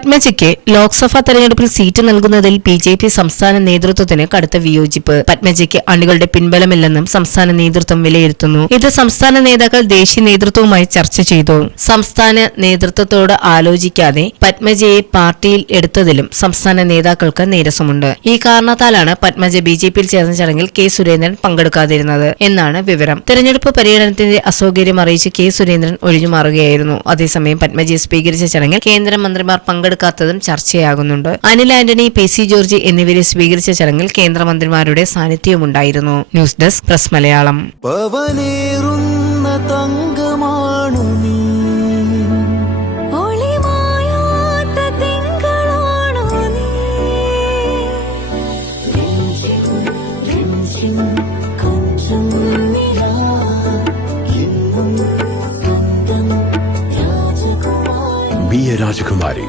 പത്മജയ്ക്ക് ലോക്സഭാ തെരഞ്ഞെടുപ്പിൽ സീറ്റ് നൽകുന്നതിൽ B J P സംസ്ഥാന നേതൃത്വത്തിന് കടുത്ത വിയോജിപ്പ്. പത്മജയ്ക്ക് അണികളുടെ പിൻബലമില്ലെന്നും സംസ്ഥാന നേതൃത്വം വിലയിരുത്തുന്നു. ഇത് സംസ്ഥാന നേതാക്കൾ ദേശീയ നേതൃത്വവുമായി ചർച്ച ചെയ്തു. സംസ്ഥാന നേതൃത്വത്തോട് ആലോചിക്കാതെ പത്മജയെ പാർട്ടിയിൽ എടുത്തതിലും സംസ്ഥാന നേതാക്കൾക്ക് നീരസമുണ്ട്. ഈ കാരണത്താലാണ് പത്മജ ബി ജെ പിയിൽ ചേർന്ന ചടങ്ങിൽ കെ സുരേന്ദ്രൻ പങ്കെടുക്കാതിരുന്നത് എന്നാണ് വിവരം. തെരഞ്ഞെടുപ്പ് പര്യടനത്തിന്റെ അസൗകര്യം അറിയിച്ച് കെ സുരേന്ദ്രൻ ഒഴിഞ്ഞുമാറുകയായിരുന്നു. അതേസമയം പത്മജയെ സ്വീകരിച്ച ചടങ്ങിൽ കേന്ദ്രമന്ത്രിമാർ പങ്കെടുക്കാത്തതും ചർച്ചയാകുന്നുണ്ട്. അനിൽ ആന്റണി പി സി ജോർജ് എന്നിവരെ സ്വീകരിച്ച ചടങ്ങിൽ കേന്ദ്രമന്ത്രിമാരുടെ സാന്നിധ്യവുമുണ്ടായിരുന്നു ന്യൂസ് ഡെസ്ക് പ്രസ് മലയാളം. തങ്കമാണു നീ. രാജകുമാരി.